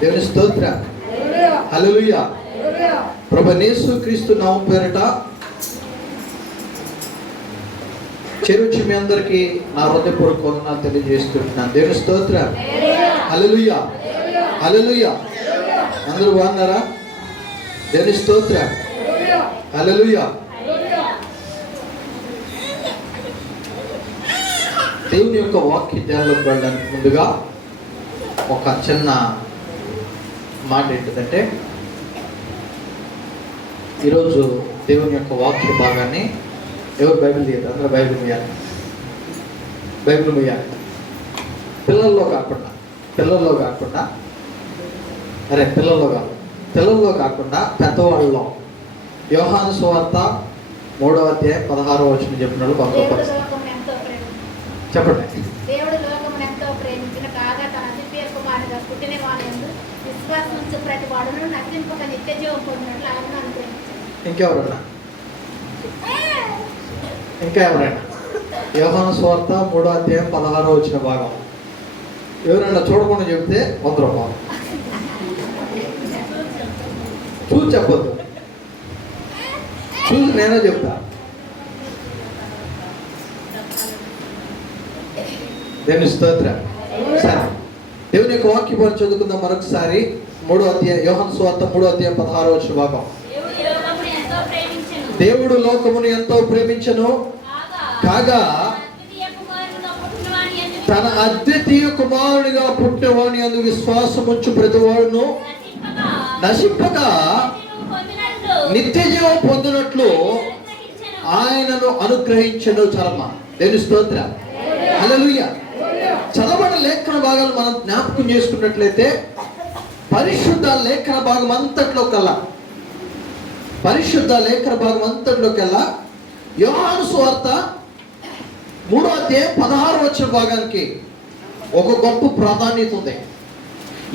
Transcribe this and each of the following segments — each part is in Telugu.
దేవుని స్తోత్ర. హల్లెలూయా. ప్రభువైన యేసుక్రీస్తు నామం పేరిట చేరొచ్చి మీ అందరికీ నా హృదయపూర్వక వందనాలు తెలియజేస్తున్నాను. దేవుని స్తోత్ర. హల్లెలూయా. హల్లెలూయా. అందరూ బాగున్నారా? దేవుని స్తోత్ర. హల్లెలూయా. దేవుని యొక్క వాక్య ధ్యానంలోకి వెళ్ళడానికి ముందుగా ఒక చిన్న మాట ఏంటిదంటే, ఈరోజు దేవుని యొక్క వాక్య భాగాన్ని ఎవరు బైబిల్ తీయాలి? అందరూ బైబిల్ తీయాలి. బైబిల్ తీయాలి. పిల్లల్లో కాకుండా పిల్లల్లో కాకుండా పెద్దవాళ్ళలో యోహాను సువార్త 3వ అధ్యాయం 16వ వచనం చెప్పినాడు. చెప్పండి. దేవుడు లోకమును ఎంతో ప్రేమించిన కాగా తన అద్వితీయ కుమారునిగా పుట్టిన వానియందు విశ్వాసముంచు ప్రతి వాడును నశింపక నిత్య జీవం పొందినట్లు ఆయన అనుగ్రహించాడు. ఇంకా ఎవరైనా యోహాను సువార్త 3వ అధ్యాయం 16వ వచన భాగం ఎవరైనా చూడకుండా చెప్తే 100 రూపాయలు. చూసి చెప్పొద్దు, చూసి నేనే చెప్తా. దేవుని స్తోత్ర. సరే, దేవుని యొక్క వాక్యం చదువుకుందాం మరొకసారి. 3వ అధ్యాయం యోహాను సువార్త 3వ అధ్యాయం 16వ వచన భాగం. దేవుడు లోకమును ఎంతో ప్రేమించెను కాగా తన అద్వితీయ కుమారునిగా పుట్టినవాని యందు విశ్వాసముంచు ప్రతివాడును నశింపక నిత్య జీవం పొందినట్లు ఆయనను అనుగ్రహించెను. చలమ. దేవుని స్తోత్ర. హల్లెలూయా. చదవబడిన లేఖన భాగాలు మనం జ్ఞాపకం చేసుకున్నట్లయితే పరిశుద్ధ లేఖన భాగం అంతట్లో కల్లా యోహాను సువార్త 3వ అధ్యాయం 16వ వచన భాగానికి ఒక గొప్ప ప్రాధాన్యత ఉంది.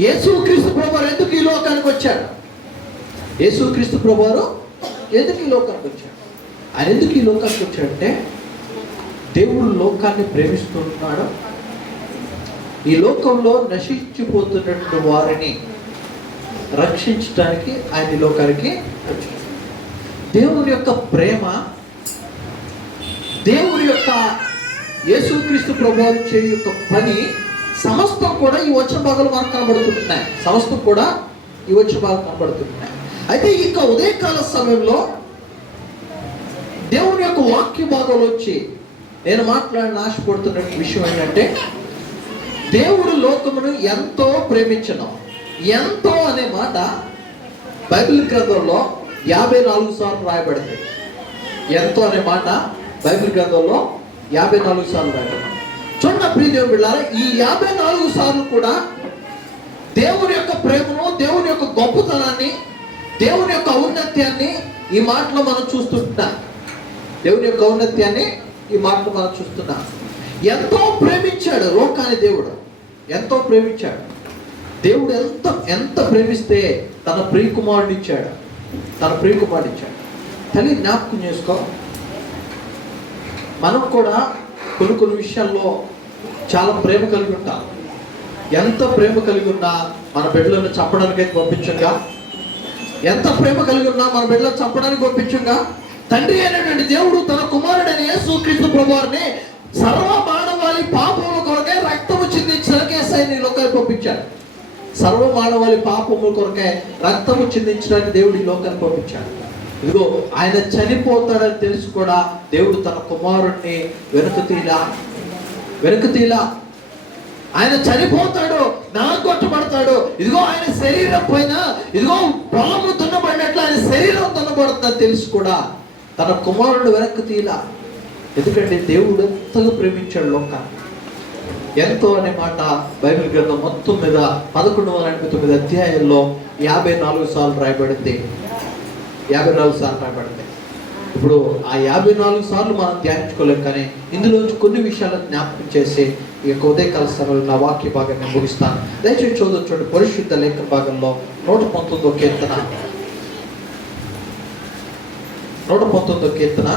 యేసుక్రీస్తు ప్రభువారు ఎందుకు ఈ లోకానికి వచ్చాడు? యేసుక్రీస్తు ప్రభువారు ఎందుకు ఈ లోకానికి వచ్చాడు? ఆయన ఎందుకు ఈ లోకానికి వచ్చాడంటే, దేవుడు లోకాన్ని ప్రేమిస్తున్నాడు. ఈ లోకంలో నశించిపోతున్నటువంటి వారిని రక్షించడానికి ఆయన ఈ లోకానికి వచ్చాడు. దేవుని యొక్క ప్రేమ, దేవుని యొక్క యేసుక్రీస్తు ప్రభువారు చేయు యొక్క పని సమస్తం కూడా ఈ వచన భాగాలు మనకు కనబడుతున్నాయి. అయితే ఇక ఉదయకాల సమయంలో దేవుని యొక్క వాక్య భాగంలో వచ్చి నేను మాట్లాడిన ఆశపడుతున్న విషయం ఏంటంటే, దేవుడు లోకమును ఎంతో ప్రేమించను. ఎంతో అనే మాట బైబిల్ గ్రంథంలో 54 సార్లు రాయబడింది. ఎంతో అనే మాట బైబిల్ గ్రంథంలో 54 సార్లు రాయబడింది. చూడండి ప్రియ దేవుని బిడ్డలారా, ఈ 54 సార్లు కూడా దేవుని యొక్క ప్రేమను, దేవుని యొక్క గొప్పతనాన్ని, దేవుని యొక్క ఔన్నత్యాన్ని ఈ మాటలో మనం చూస్తున్నాం. ఎంతో ప్రేమించాడు లోకాన్ని. ఎంతో ప్రేమించాడు. దేవుడు ఎంత ప్రేమిస్తే తన ప్రియకుమారుడు ఇచ్చాడు. తల్లి, జ్ఞాపకం చేసుకో, మనం కూడా కొన్ని విషయాల్లో చాలా ప్రేమ కలిగి ఉంటాం. ఎంత ప్రేమ కలిగి ఉన్నా మన బిడ్డలను చంపడానికైతే పంపించంగా, ఎంత ప్రేమ కలిగి ఉన్నా మన బిడ్డలను చంపడానికి పంపించంగా, తండ్రి అయినటువంటి దేవుడు తన కుమారుడైన యేసుక్రీస్తు ప్రభువారిని సర్వ మానవాళి పాపముల కొరకే రక్తము చిందించడానికి యేసయ్యని లోకానికి పంపించాడు. సర్వ మానవాళి పాపముల కొరకే రక్తము చిందించడానికి దేవుడు ఈ లోకానికి పంపించాడు. ఇదిగో ఆయన చనిపోతాడని తెలుసు కూడా దేవుడు తన కుమారుడిని వెనుక తీలా ఆయన చనిపోతాడు, నరగొట్టబడతాడు. ఇదిగో ఆయన శరీరం పైన ఇదిగో పొలము దున్నబడినట్లు ఆయన శరీరం దున్నబడుతుందని తెలుసు కూడా తన కుమారుడు వెనక్కి తీలా. ఎందుకంటే దేవుడు ఎంతగా ప్రేమించాడు లోకాన్ని. ఎంతో అనే మాట బైబిల్ గ్రంథం మొత్తం మీద 1189 అధ్యాయంలో 54 సార్లు రాయబడింది. ఇప్పుడు ఆ 54 సార్లు మనం ధ్యానించుకోలేం, కానీ ఇందులోంచి కొన్ని విషయాలు జ్ఞాపకం చేసి ఈ యొక్క ఉదయకాల సమయంలో నా వాక్య భాగాన్ని ముగిస్తాను. దయచేసి చూడండి పరిశుద్ధ లేఖన భాగంలో 119వ కీర్తన 119వ కీర్తన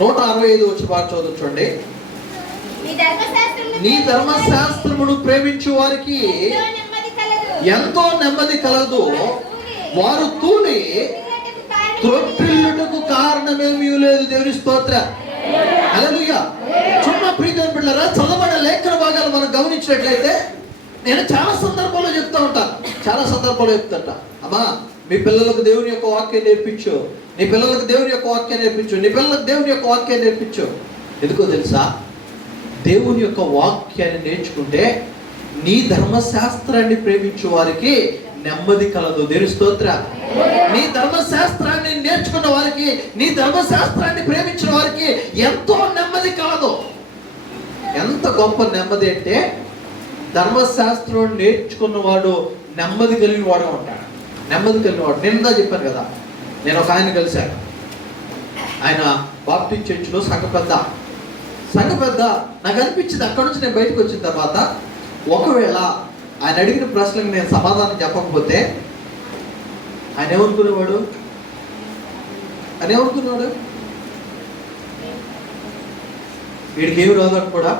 165 వచ్చి బాగా చదువుకోండి. నీ నీ ధర్మశాస్త్రమును ప్రేమించు వారికి ఎంతో నెమ్మది కలదు. వారు తూలి త్రొట్టిల్లుటకు కారణమేమీ లేదు. దేవుని స్తోత్రం. హల్లెలూయా. చున్న ప్రియమైన బిడ్డలారా, చదవబడిన లేఖన భాగాలు మనం గమనించినట్లయితే నేను చాలా సందర్భాల్లో చెప్తా ఉంటాను. అమ్మా, మీ పిల్లలకు దేవుని యొక్క వాక్యం నేర్పించు, నీ పిల్లలకు దేవుని యొక్క వాక్యం నేర్పించు, నీ పిల్లలకు దేవుని యొక్క వాక్యం నేర్పించు. ఎందుకో తెలుసా? దేవుని యొక్క వాక్యాన్ని నేర్చుకుంటే నీ ధర్మశాస్త్రాన్ని ప్రేమించు వారికి నెమ్మది కలదు. దేవుని స్తోత్రం. నీ ధర్మశాస్త్రాన్ని నేర్చుకున్న వారికి, నీ ధర్మశాస్త్రాన్ని ప్రేమించిన వారికి ఎంతో నెమ్మది కలదు. ఎంత గొప్ప నెమ్మది అంటే, ధర్మశాస్త్రం నేర్చుకున్నవాడు నెమ్మది కలిగిన వాడు ఉంటాడు. నెమ్మది కలిగిన వాడు. నిన్న చెప్పాను కదా, నేను ఒక ఆయన కలిశాను. ఆయన బాప్టిస్ట్ చర్చిలో సంఘ పెద్ద. నాకు అనిపించింది, అక్కడ నుంచి నేను బయటకు వచ్చిన తర్వాత, ఒకవేళ ఆయన అడిగిన ప్రశ్నలకు నేను సమాధానం చెప్పకపోతే ఆయన ఏమనుకునేవాడు? వీడికి ఏమి రాదని కూడా.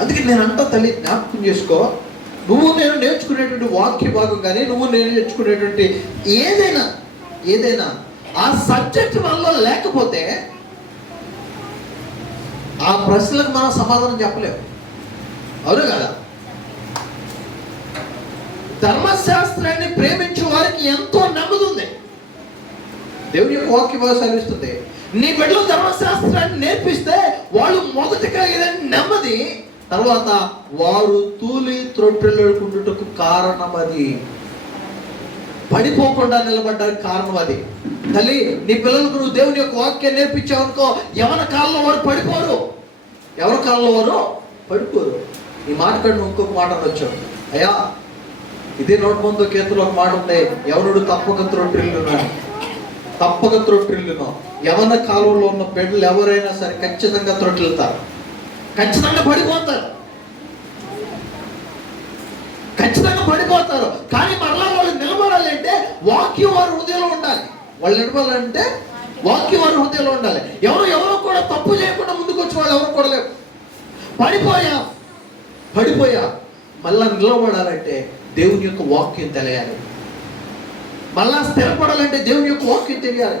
అందుకే నేను అంటా, తల్లి జ్ఞాపకం చేసుకో, నువ్వు నేను నేర్చుకునేటువంటి వాక్య భాగం కానీ, నువ్వు నేను నేర్చుకునేటువంటి ఏదైనా ఆ సబ్జెక్ట్ వల్ల లేకపోతే ఆ ప్రశ్నలకు మనం సమాధానం చెప్పలేము. అవును కదా? ధర్మశాస్త్రాన్ని ప్రేమించే వారికి ఎంతో నెమ్మది ఉంది. దేవుని యొక్క వాక్య భాష సెలవిస్తుంది, నీ బిడ్డలు ధర్మశాస్త్రాన్ని నేర్పిస్తే వాళ్ళు మొదటిగా ఏదైనా నెమ్మది, తర్వాత వారు తూలి త్రొట్టిల్లుటకు కారణం అది. పడిపోకుండా నిలబడ్డానికి కారణం అది. తల్లి, నీ పిల్లలకు నువ్వు దేవుని యొక్క వాక్యాన్ని నేర్పించావు అనుకో, ఎవరి కాలంలో వారు పడిపోరు. ఈ మాట కంటే ఇంకొక మాట అనొచ్చు. అయ్యా, ఇదే 109వ కీర్తనలో ఒక మాట ఉంది, ఎవరుడు తప్పక త్రొట్టిల్లును. యవన కాలంలో ఉన్న బిడ్డలు ఎవరైనా సరే ఖచ్చితంగా త్రొట్టిల్లుతారు, ఖచ్చితంగా పడిపోతారు. కానీ మరలా వాళ్ళు నిలబడాలంటే వాక్యం వారి హృదయంలో ఉండాలి. ఎవరో కూడా తప్పు చేయకుండా ముందుకు వచ్చి వాళ్ళు ఎవరు కూడా లేవు. పడిపోయా మళ్ళా నిలబడాలంటే దేవుని యొక్క వాక్యం తెలియాలి. మళ్ళా స్థిరపడాలంటే దేవుని యొక్క వాక్యం తెలియాలి.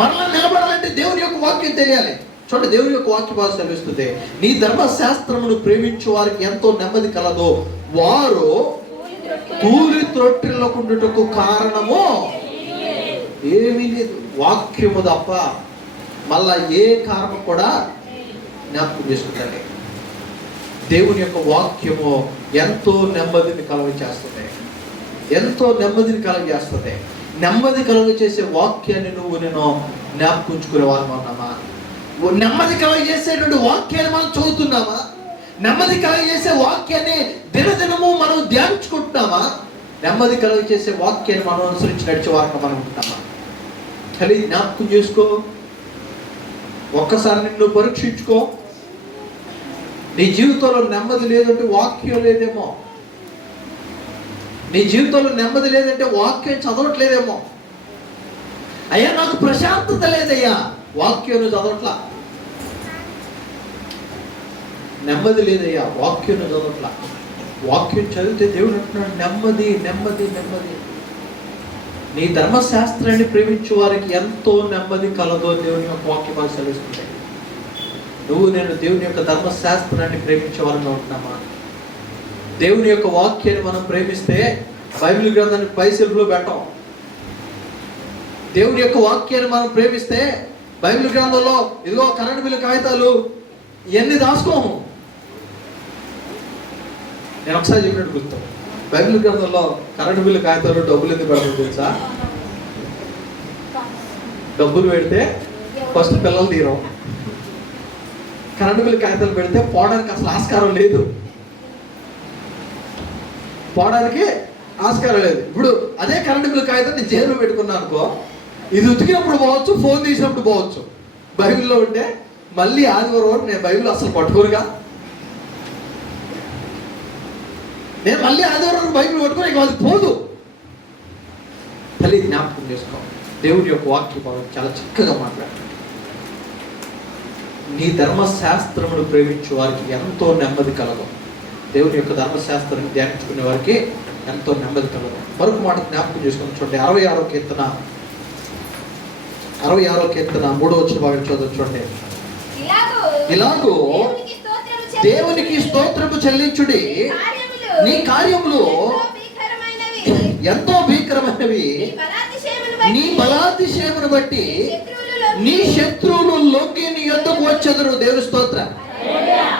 మరలా నిలబడాలంటే దేవుని యొక్క వాక్యం తెలియాలి. చూడండి, దేవుని యొక్క వాక్య భాష తెలుస్తుంది, నీ ధర్మశాస్త్రమును ప్రేమించే వారికి ఎంతో నెమ్మది కలదో, వారు తూలి త్రొట్టిల్లకుండుటకు కారణము ఏమీ లేదు. వాక్యము తప్ప మళ్ళా ఏ కారణం కూడా జ్ఞాపకం చేసుకుంటారు. దేవుని యొక్క వాక్యము ఎంతో నెమ్మదిని కలుగజేస్తుంది. నెమ్మది కలుగజేసే వాక్యాన్ని నేను జ్ఞాపకుంచుకునే వాళ్ళం ఉన్నామా? నెమ్మది కలుగజేసేటువంటి వాక్యాన్ని మనం చదువుతున్నామా? నెమ్మది కలుగజేసే వాక్యాన్ని దినదినము మనం ధ్యానించుకుంటున్నామా? నెమ్మది కలుగజేసే వాక్యాన్ని మనం అనుసరించి నడిచే వారిని మనం ఉంటామా? కలిగి జ్ఞాపకం చేసుకో. ఒక్కసారి నిన్ను పరీక్షించుకో. నీ జీవితంలో నెమ్మది లేదంటే వాక్యం లేదేమో. నీ జీవితంలో నెమ్మది లేదంటే వాక్యం చదవట్లేదేమో. అయ్యా, నాకు ప్రశాంతత లేదయ్యా, వాక్యం చదవట్లా. నెమ్మది లేదయ్యా, వాక్యం చదవట్లా. వాక్యం చదివితే దేవుడు అంటున్నాడు, నెమ్మది. నీ ధర్మశాస్త్రాన్ని ప్రేమించే వారికి ఎంతో నెమ్మది కలదో దేవుని యొక్క వాక్య భాష సెలవిస్తుంది. నువ్వు నేను దేవుని యొక్క ధర్మశాస్త్రాన్ని ప్రేమించే వారిగా ఉంటున్నామా? దేవుని యొక్క వాక్యాన్ని మనం ప్రేమిస్తే బైబిల్ గ్రంథాన్ని పై సెల్ఫ్లో పెట్టాం. దేవుని యొక్క వాక్యాన్ని మనం ప్రేమిస్తే బైబిల్ గ్రంథంలో ఇదిగో కరెంట్ బిల్లు కాగితాలు ఇవన్నీ దాచుకోము. నేను ఒకసారి చెప్పినట్టు గుర్తు, బైబిల్ గ్రంథంలో కరెంట్ బిల్లు కాగితాలు డబ్బులు ఎందుకు పెడతారు తెలుసా? డబ్బులు పెడితే ఫస్ట్ పిల్లలు తీరం. కరెంట్ బిల్లు కాగితాలు పెడితే పోవడానికి అసలు ఆస్కారం లేదు. ఇప్పుడు అదే కరెంట్ బిల్లు కాగితం నేను జైల్లో పెట్టుకున్నాను అనుకో, ఇది ఉతికినప్పుడు పోవచ్చు, ఫోన్ తీసినప్పుడు పోవచ్చు. బైబిల్లో ఉంటే మళ్ళీ ఆదివారం వరకు నేను బైబిల్ అసలు పట్టుకోరుగా. నేను మళ్ళీ ఆదివారం వరకు బైబిల్ పట్టుకొని ఇక అది పోదు. తల్లి జ్ఞాపకం చేసుకో. దేవుని యొక్క వాక్యం చాలా చక్కగా మాట్లాడారు. నీ ధర్మశాస్త్రమును ప్రేమించే వారికి ఎంతో నెమ్మది కలదు. దేవుని యొక్క ధర్మశాస్త్రాన్ని ధ్యానించుకునే వారికి ఎంతో నెమ్మది కలదు. మరొక మాట జ్ఞాపకం చేసుకుని చూడండి, 66వ కీర్తన 3వ వచ్చిన భాగం చదువు చూడండి. ఇలాగూ దేవునికి స్తోత్రము చెల్లించుడి, నీ కార్యములు ఎంతో భీకరమైనవి, నీ బలాతిశయమును బట్టి నీ శత్రువులు లొంగి నీ యొద్దకు వచ్చెదరు. దేవుని స్తోత్రం,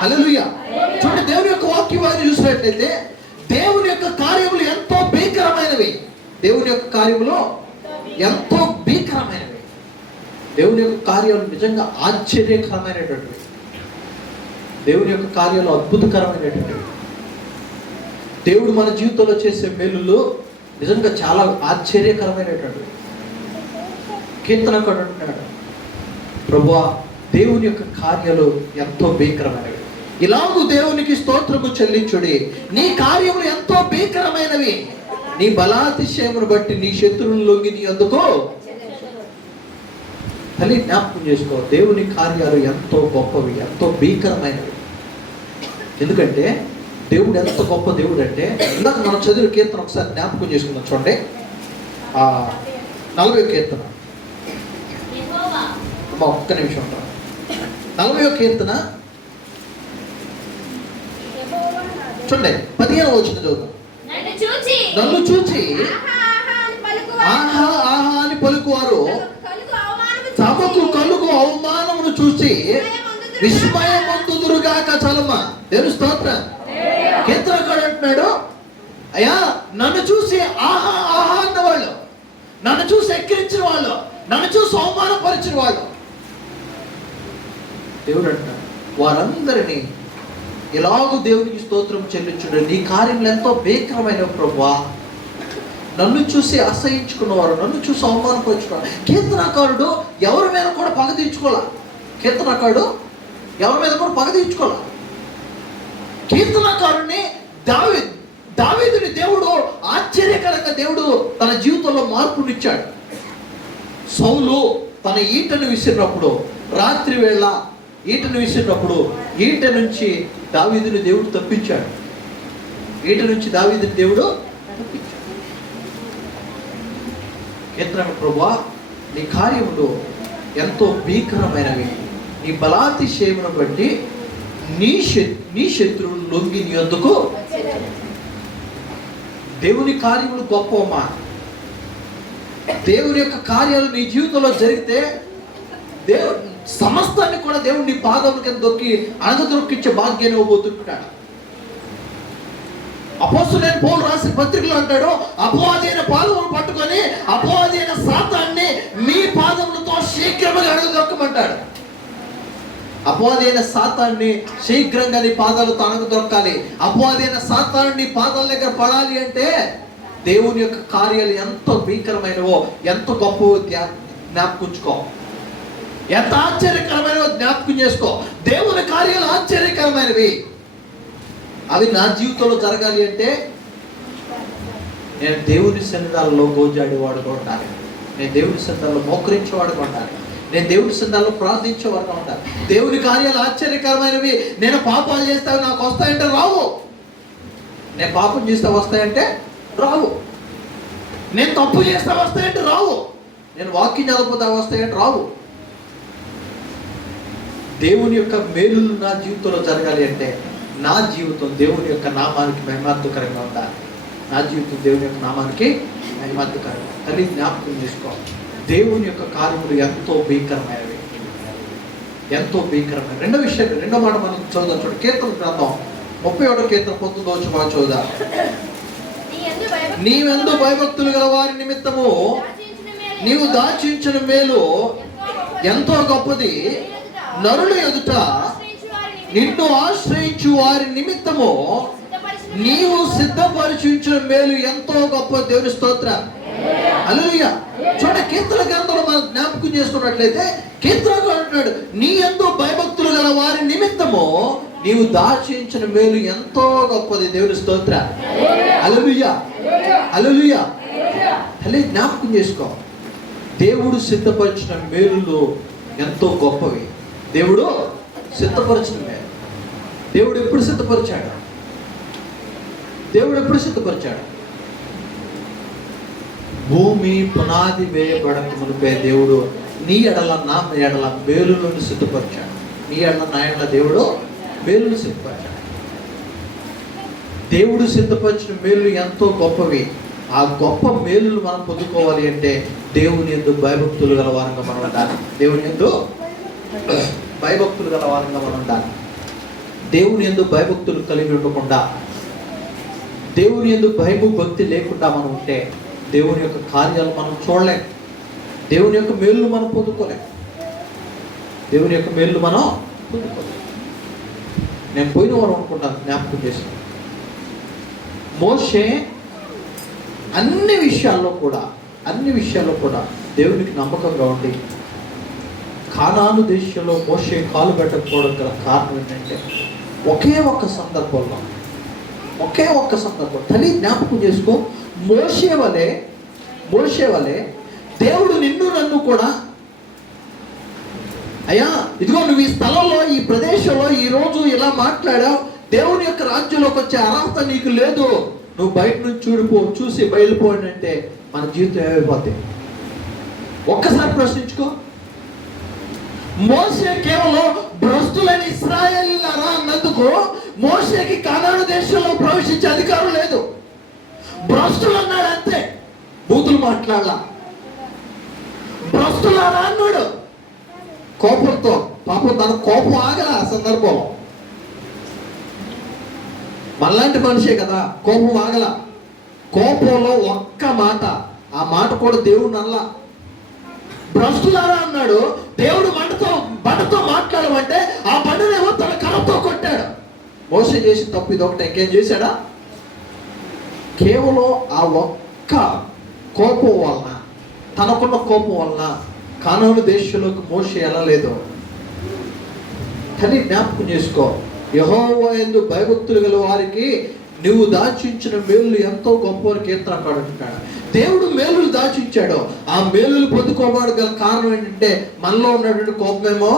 హల్లెలూయా. చూడండి, దేవుని యొక్క వాక్యాన్ని చూసినట్లయితే దేవుని యొక్క కార్యములు ఎంతో భీకరమైనవి. దేవుని యొక్క కార్యములు ఎంతో భీకరమైనవి. దేవుని యొక్క కార్యాలు నిజంగా ఆశ్చర్యకరమైనటువంటివి. దేవుని యొక్క కార్యాలు అద్భుతకరమైనటువంటివి. దేవుడు మన జీవితంలో చేసే మేలులు నిజంగా చాలా ఆశ్చర్యకరమైనటువంటివి. కీర్తనకారుడు అంటున్నాడు, ప్రభువా దేవుని యొక్క కార్యాలు ఎంతో భీకరమైనవి. ఇలాగూ దేవునికి స్తోత్రము చెల్లించుడి, నీ కార్యములు ఎంతో భీకరమైనవి, నీ బలాతిశయమును బట్టి నీ శత్రువులు లొంగి నీ అందుకో. తల్లి జ్ఞాపకం చేసుకో, దేవుని కార్యాలు ఎంతో గొప్పవి, ఎంతో భీకరమైనవి. ఎందుకంటే దేవుడు ఎంత గొప్ప దేవుడు అంటే, ఇందాక మనం చదివిన కీర్తన ఒకసారి జ్ఞాపకం చేసుకుందాం చూడండి. 40వ కీర్తన, ఒక్క నిమిషం ఉంటాం. 40వ కీర్తన చూడండి, 15వ వచనం చదువుతాం. నన్ను చూచి ఆహా ఆహా అని పలుకువారు తమకు కలుగు అవమానమును చూసి విస్మయమందుదురుగాక. చలమా దేవుని స్తోత్రం. కీర్తనకారుడు అంటున్నాడు, అయ్యా నన్ను చూసి ఆహా ఆహా అన్నవాళ్ళు, నన్ను చూసి ఎక్కిరించిన వాళ్ళు, నన్ను చూసి అవమానపరిచిన వాళ్ళు, దేవుడు అంటున్నాడు వారందరినీ ఎలాగూ దేవునికి స్తోత్రం చెల్లించుడు, నీ కార్యములు ఎంతో భీకరమైన ప్రభువా. నన్ను చూసి అసహించుకున్నవారు, నన్ను చూసి అవమానపరుచుకున్నారు. కీర్తనకారుడు ఎవరి మీద కూడా పగ తీర్చుకోలే. కీర్తనకారుడు ఎవరి మీద కూడా పగ తీర్చుకోలే. కీర్తనకారుడిని దావీదుని దేవుడు ఆశ్చర్యకరంగా దేవుడు తన జీవితంలో మార్పునిచ్చాడు. సౌలు తన ఈటను విసిరినప్పుడు, రాత్రి వేళ ఈటను విసిరినప్పుడు ఈట నుంచి దావీదుని దేవుడు తప్పించాడు. ఈట నుంచి దావీదుని దేవుడు తప్పించాడు. కీర్తన, ప్రభువా నీ కార్యములు ఎంతో భీకరమైనవి, నీ బలాతిశయమును బట్టి నీ శత్రువులు లొంగి నీ వద్దకు. దేవుని కార్యములు గొప్పమ్మా. దేవుని యొక్క కార్యాలు నీ జీవితంలో జరిగితే సమస్తాన్ని కూడా దేవుడు నీ పాదముల కింద దొక్కి అణగదొక్కించే భాగ్యాన్ని ఇవ్వబోతుంటాడు. అపోస్తలుడైన పౌలు రాసిన పత్రికలో అంటాడు, అపవాదైన పాదములు పట్టుకొని అపవాదైన సాతాన్ని మీ పాదములతో శీఘ్రంగా అణగదొక్కమంటాడు. అపవాదైన సాతాన్ని శీఘ్రంగా నీ పాదాలతో అణగదొక్కాలి. అపవాదైన సాతాన్ని నీ పాదాల దగ్గర పడాలి అంటే దేవుని యొక్క కార్యాలు ఎంతో భీకరమైనవో, ఎంత గొప్పవో జ్ఞాపకుంచుకో. ఎంత ఆశ్చర్యకరమైనవో జ్ఞాపకం చేసుకో. దేవుని కార్యాలు ఆశ్చర్యకరమైనవి. అవి నా జీవితంలో జరగాలి అంటే నేను దేవుని సన్నిధానంలో గోజాడేవాడుగా ఉండాలి. నేను దేవుని సన్నిధానంలో మోకరించేవాడుగా ఉండాలి. నేను దేవుని సన్నిధానంలో ప్రార్థించేవాడుగా ఉండాలి. దేవుని కార్యాలు ఆశ్చర్యకరమైనవి. నేను పాపాలు చేస్తే నాకు వస్తాయంటే రావు. నేను పాపం చేస్తే వస్తాయంటే రావు. నేను తప్పు చేస్తే వస్తాయంటే రావు. నేను వాక్యం చదవకపోతే వస్తాయంటే రావు. దేవుని యొక్క మేలులు నా జీవితంలో జరగాలి అంటే నా జీవితం దేవుని యొక్క నామానికి మహిమార్థకరంగా ఉండాలి. నా జీవితం దేవుని యొక్క నామానికి మహిమార్థకరంగా. తల్లి జ్ఞాపకం చేసుకో, దేవుని యొక్క కార్యములు ఎంతో భీకరమైనవి, ఎంతో భీకరమైన. రెండో మాట మనం చదువుదాం చూడండి. కీర్తన గ్రంథం 31వ కీర్తన 19వ వచనం చదువుదాం. నీవెందు భయభక్తులు గల వారి నిమిత్తము నీవు దాచించిన మేలు ఎంతో గొప్పది, నరుల ఎదుట నిన్ను ఆశ్రయించు వారి నిమిత్తము నీవు సిద్ధపరిచించిన మేలు ఎంతో గొప్ప. దేవుని స్తోత్రం, హల్లెలూయా. చూడండి, కీర్తన గ్రంథంలో మనం జ్ఞాపకం చేసుకున్నట్లయితే కీర్తనకారుడు అంటున్నాడు, నీ యందు భయభక్తులు గల వారి నిమిత్తము నీవు దాచించిన మేలు ఎంతో గొప్పది. దేవుని స్తోత్రం, హల్లెలూయా, హల్లెలూయా. తల్లి జ్ఞాపకం చేసుకో, దేవుడు సిద్ధపరిచిన మేలులు ఎంతో గొప్పవి. దేవుడు సిద్ధపరిచిన మేలు. దేవుడు ఎప్పుడు సిద్ధపరిచాడు? దేవుడు ఎప్పుడు సిద్ధపరిచాడు? భూమి పునాది వేయబడక మునిపే దేవుడు నీ ఎడల నా ఎడల మేలులను సిద్ధపరిచాడు. నీ ఎడల నా ఎడల దేవుడు మేలును సిద్ధపరిచాడు. దేవుడు సిద్ధపరిచిన మేలు ఎంతో గొప్పవి. ఆ గొప్ప మేలును మనం పొందుకోవాలి అంటే దేవుని యందు భయభక్తులు గల వారంగా మనం ఉండాలి. దేవుని యందు భయభక్తులు గల వారంగా మనం ఉండాలి. దేవుని యందు భయభక్తులు కలిగి ఉండకుండా, దేవుని యందు భయము భక్తి లేకుండా మనం ఉంటే దేవుని యొక్క కార్యాలు మనం చూడలేం. దేవుని యొక్క మేలు మనం పొందుకోలేం. దేవుని యొక్క మేలు మనం పొందుకోలేం. నేను పోయిన వారం అనుకుంటాను, జ్ఞాపకం చేశాను. మోషే అన్ని విషయాల్లో కూడా దేవునికి నమ్మకంగా ఉండి కానాను దేశంలో మోషే కాలు పెట్టకపోవడం గల కారణం ఏంటంటే ఒకే ఒక్క సందర్భంలో తల్లి జ్ఞాపకం చేసుకో, మోషే వలె దేవుడు నిన్ను నన్ను కూడా, అయ్యా ఇదిగో నువ్వు ఈ స్థలంలో ఈ ప్రదేశంలో ఈ రోజు ఇలా మాట్లాడావు, దేవుని యొక్క రాజ్యంలోకి వచ్చే అర్హత నీకు లేదు, నువ్వు బయట నుంచి చూసి బయలుపోయినంటే మన జీవితం ఏమైపోతుంది? ఒక్కసారి ప్రశ్నించుకో. మోషే కేవలం భ్రష్టులని ఇశ్రాయేలీయులారా అన్నందుకు మోషేకి కానాను దేశంలో ప్రవేశించే అధికారం లేదు. భ్రష్టులు అన్నాడు అంతే, బూతులు మాట్లాడాల. భ్రష్టులారా అన్నాడు కోపంతో. పాపం తన కోపం ఆగల ఆ సందర్భంలో. మనలాంటి మనిషే కదా, కోపం ఆగల. కోపంలో ఒక్క మాట, ఆ మాట కూడా దేవుడు అల్లా. భ్రష్టులారా అన్నాడు. దేవుడు బండతో మాట్లాడమంటే ఆ బండనేమో తన కర్రతో కొట్టాడు. మోసే చేసిన తప్పు ఇది ఒకటి, ఇంకేం చేశాడా? కేవలం ఆ ఒక్క కోపం వలన, తనకున్న కోపం వలన కానాను దేశంలోకి మోషే వెళ్ళలేదు. కానీ జ్ఞాపకం చేసుకో, యెహోవా యందు భయభక్తులు గల వారికి నువ్వు దాచించిన మేలు ఎంతో గొప్ప కీర్తనకాడు అంటున్నాడు. దేవుడు మేలులు దాచించాడు. ఆ మేలులు పొందుకోవడానికి గల కారణం ఏంటంటే మనలో ఉన్నటువంటి కోపమేమో.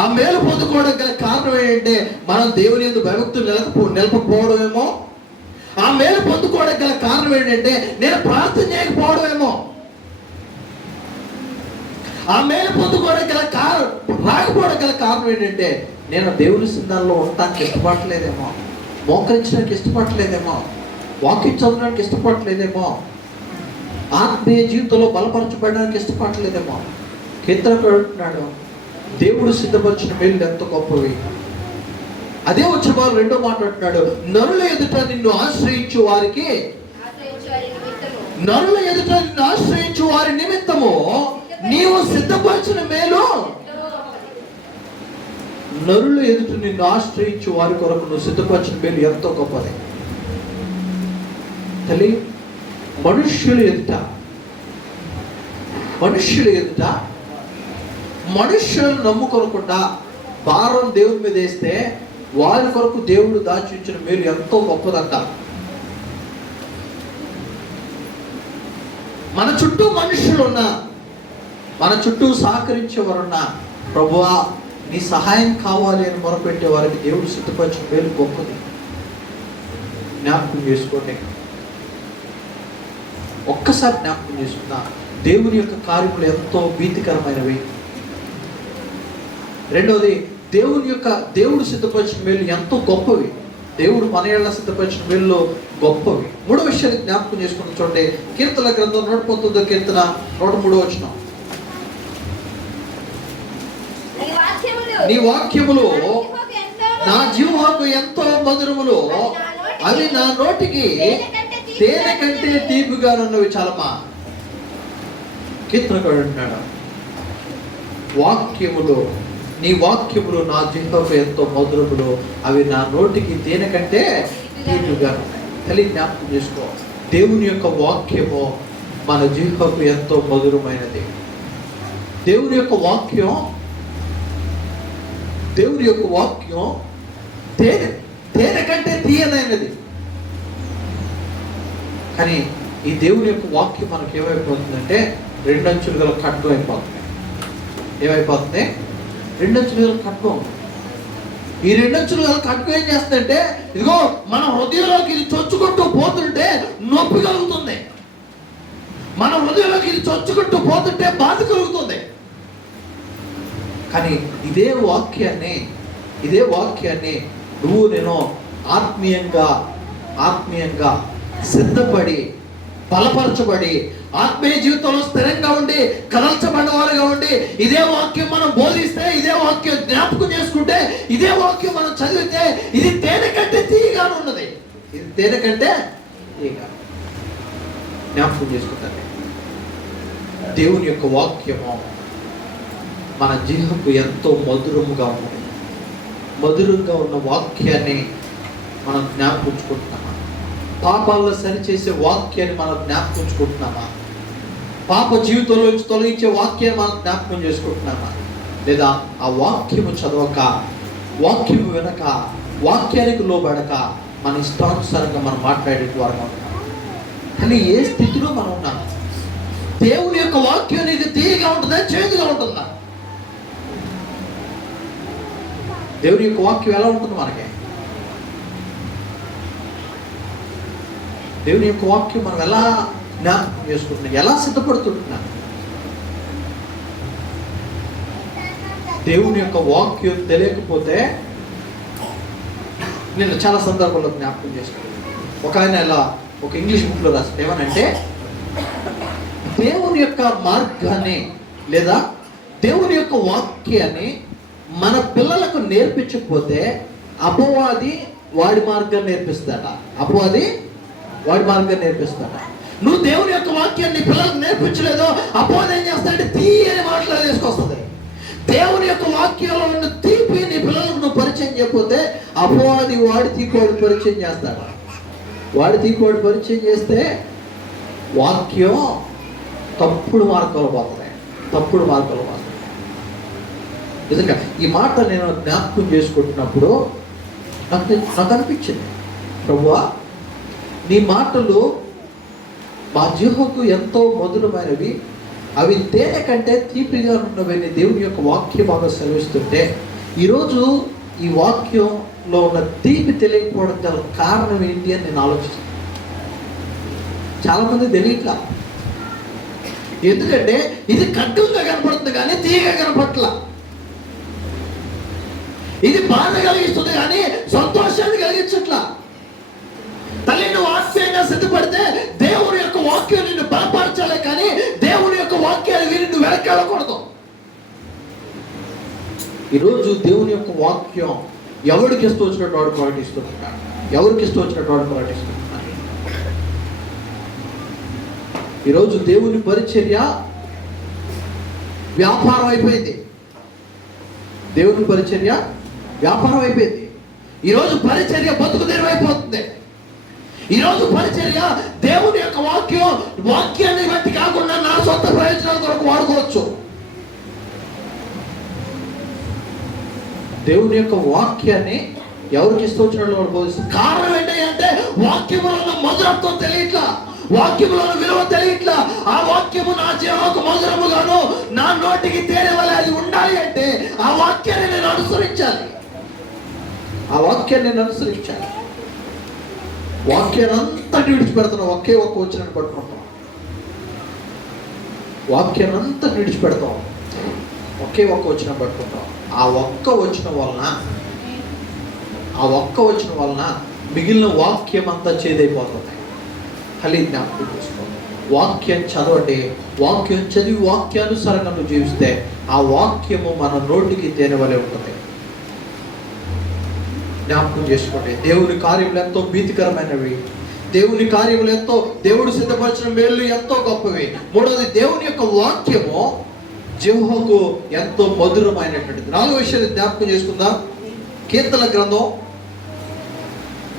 ఆ మేలు పొందుకోవడానికి గల కారణం ఏంటంటే మనం దేవుని యందు భయభక్తులు నిలపకపోవడమేమో. ఆ మేలు పొందుకోవడానికి గల కారణం ఏంటంటే నేను ప్రార్థన చేయకపోవడమేమో. ఆ మేలు పొందుకోవడానికి గల రాకపోవడం గల కారణం ఏంటంటే నేను దేవుని సిద్ధాల్లో ఉండటానికి ఇష్టపడలేదేమో, మోకరించడానికి ఇష్టపడలేదేమో, వాక్యం చదవడానికి ఇష్టపడలేదేమో, ఆత్మీయ జీవితంలో బలపరచబడడానికి ఇష్టపడలేదేమో. కీర్తనకారుడు అంటున్నాడు, దేవుడు సిద్ధపరిచిన మేలు ఎంతో గొప్పవి. అదే వచ్చిన వారు రెండో మాట్లాడుతున్నాడు, నరుల ఎదుట నిన్ను ఆశ్రయించు వారి నిమిత్తము నీవు సిద్ధపరిచిన మేలు. నరుల ఎదుట నిన్ను ఆశ్రయించు వారి కొరకు నువ్వు సిద్ధపరిచిన మేలు ఎంతో గొప్పది. తల్లి, మనుష్యుల ఎదుట మనుష్యులను నమ్ముకొనకుండా భారం దేవుని మీద వేస్తే వారి కొరకు దేవుడు దాచించిన మేలు ఎంతో గొప్పదంట. మన చుట్టూ మనుష్యులున్నా, మన చుట్టూ సహకరించేవారున్నా, ప్రభువా నీ సహాయం కావాలి అని మొరపెట్టే వారికి దేవుడు సిద్ధపరిచిన మేలు గొప్పది. జ్ఞాపకం చేసుకోండి. ఒక్కసారి జ్ఞాపకం చేసుకున్నా, దేవుని యొక్క కార్యములు ఎంతో భీతికరమైనవి. రెండవది, దేవుడు సిద్ధపరిచిన మేలు ఎంతో గొప్పవి. దేవుడు మన ఏళ్ళ సిద్ధపరిచిన మేలు గొప్పవి. మూడో విషయాన్ని జ్ఞాపకం చేసుకున్న చూడండి, కీర్తన గ్రంథం 119 కీర్తన 103 వచనం. నీ వాక్యములు నా జీవముకు ఎంతో మధురములు, అవి నా నోటికి తేనె కంటే తీపిగా ఉన్నవి చాలమా. కీర్తనకారుడు అంటున్నాడు, నీ వాక్యములు నా జీవముకు ఎంతో మధురములు, అవి నా నోటికి తేనె కంటే తీపిగా. తల్లి జ్ఞాపకం చేసుకో, దేవుని యొక్క వాక్యము మన జీవముకు ఎంతో మధురమైనది. దేవుని యొక్క వాక్యం తేనె కంటే తీయనైనది. కానీ ఈ దేవుని యొక్క వాక్యం మనకి ఏమైపోతుందంటే రెండు అంచులు గల ఖడ్గం అయిపోతుంది. ఏమైపోతుంది? రెండు అంచులు గల ఖడ్గం. ఈ రెండు అంచులు గల ఖడ్గం ఏం చేస్తుందంటే, ఇదిగో మన హృదయంలోకి ఇది చొచ్చుకుంటూ పోతుంటే నొప్పి కలుగుతుంది. మన హృదయంలోకి ఇది చొచ్చుకుంటూ పోతుంటే బాధ కలుగుతుంది. కానీ ఇదే వాక్యాన్ని నువ్వు నేను ఆత్మీయంగా సిద్ధపడి బలపరచబడి ఆత్మీయ జీవితంలో స్థిరంగా ఉండి కదల్చబడిన వారుగా ఉండి ఇదే వాక్యం మనం బోధిస్తే, ఇదే వాక్యం జ్ఞాపకం చేసుకుంటే, ఇదే వాక్యం మనం చదివితే ఇది తేనె కంటే తీయగానే ఉన్నది. ఇది తేనె కంటే తీయగా జ్ఞాపకం చేసుకుంటాను. దేవుని యొక్క వాక్యము మన జీవకు ఎంతో మధురంగా ఉన్నది. మధురంగా ఉన్న వాక్యాన్ని మనం జ్ఞాపకుంచుకుంటున్నామా? పాపాలను సరిచేసే వాక్యాన్ని మనం జ్ఞాపకుంచుకుంటున్నామా? పాప జీవితంలో నుంచి తొలగించే వాక్యాన్ని మనం జ్ఞాపకం చేసుకుంటున్నామా? లేదా ఆ వాక్యము చదవక, వాక్యము వినక, వాక్యానికి లోబడక మన ఇష్టానుసారంగా మనం మాట్లాడే ద్వారా ఉన్నాం. కానీ ఏ స్థితిలో మనం ఉన్నాం? దేవుని యొక్క వాక్యం నీకు తీయగా ఉంటుందా, చేదుగా ఉంటుందా? దేవుని యొక్క వాక్యం ఎలా ఉంటుంది మనకి? దేవుని యొక్క వాక్యం మనం ఎలా జ్ఞాపకం చేసుకుంటున్నాం, ఎలా సిద్ధపడుతుంటున్నాం? దేవుని యొక్క వాక్యం తెలియకపోతే నేను చాలా సందర్భాల్లో జ్ఞాపకం చేసుకున్నాను. ఒక ఆయన ఇలా ఒక ఇంగ్లీష్ బుక్లో రాస్తాడు, ఏమనంటే దేవుని యొక్క మార్గాన్ని లేదా దేవుని యొక్క వాక్యాన్ని మన పిల్లలకు నేర్పించకపోతే అపవాది వాడి మార్గాన్ని నేర్పిస్తాడ. నువ్వు దేవుని యొక్క వాక్యాన్ని పిల్లలకు నేర్పించలేదో అపవాది ఏం చేస్తాడంటే తీయని మాటలు తీసుకొస్తుంది. దేవుని యొక్క వాక్యంలో ఉన్న తీపి నీ పిల్లలకు నువ్వు పరిచయం చేయకపోతే అపవాది వాడి తీకోడు పరిచయం చేస్తాడు. వాడి తీకోడు పరిచయం చేస్తే వాక్యం తప్పుడు మార్గాలు పోతుంది. నిజంగా ఈ మాట నేను జ్ఞాపకం చేసుకుంటున్నప్పుడు నాకు అనిపించింది, ప్రభువా నీ మాటలు మా జీవకు ఎంతో మధురమైనవి, అవి తేనె కంటే తీపిగా ఉన్నవని దేవుని యొక్క వాక్యం బాగా సెలవిస్తుంటే, ఈరోజు ఈ వాక్యంలో ఉన్న తీపి తెలియకపోవడం గల కారణం ఏంటి అని నేను ఆలోచిస్తాను. చాలామంది తెలియట్లా. ఎందుకంటే ఇది ఖడ్గంగా కనపడుతుంది కానీ తీయగా కనపట్ల. ఇది బాధ కలిగిస్తుంది కానీ సంతోషాన్ని కలిగించట్లా. తల్లి నువ్వు ఆత్మీయంగా సిద్ధపడితే దేవుని యొక్క వాక్యం నిన్ను బలపరచాలి కానీ దేవుని యొక్క వాక్యాన్ని విని నువ్వు వెనకాడకూడదు. ఈరోజు దేవుని యొక్క వాక్యం ఎవరికి ఇష్టం వచ్చినట్టు వాడు ప్రకటిస్తున్నాడు. ఈరోజు దేవుని పరిచర్య వ్యాపారం అయిపోయింది. ఈరోజు పరిచర్య బతుకు తెరువైపోతుంది. ఈరోజు పరిచర్య దేవుని యొక్క వాక్యాన్ని బట్టి కాకుండా నా సొంత ప్రయోజనాల కొరకు వాడుకోవచ్చు. దేవుని యొక్క వాక్యాన్ని ఎవరికి ఇష్టం వచ్చినట్లు వాడు బోధిస్తారు. కారణం ఏంటంటే వాక్యములో ఉన్న మధురత్వం తెలియట్లా, వాక్యములో విలువ తెలియట్లా. ఆ వాక్యము నా జీవకు మధురముగాను నా నోటికి తేనె వలె అది ఉండాలి అంటే ఆ వాక్యాన్ని నేను అనుసరించాలి. వాక్యాన్ని అంతటి విడిచిపెడతాను, ఒకే ఒక్క వచనాన్ని పట్టుకుంటాం. వాక్యాన్ని అంతటి విడిచిపెడతాం, ఒకే ఒక్క వచనం పట్టుకుంటాం. ఆ ఒక్క వచనం వలన మిగిలిన వాక్యం అంతా చేదైపోతుంది. ఖాళీ జ్ఞాపకం చేసుకోండి. వాక్యం చదవండి, వాక్యం చదివి వాక్యానుసారంగా నువ్వు జీవిస్తే ఆ వాక్యము మన నోటికి తేనె వలె ఉంటుంది. జ్ఞాపకం చేసుకోండి. దేవుని కార్యములు ఎంతో భీతికరమైనవి. దేవుని కార్యములు ఎంతో, దేవుడు సిద్ధపరిచిన మేలు ఎంతో గొప్పవి. మూడవది దేవుని యొక్క వాక్యము జిహ్వకు ఎంతో మధురమైనటువంటిది. 4వ విషయాన్ని జ్ఞాపకం చేసుకుందాం. కీర్తన గ్రంథం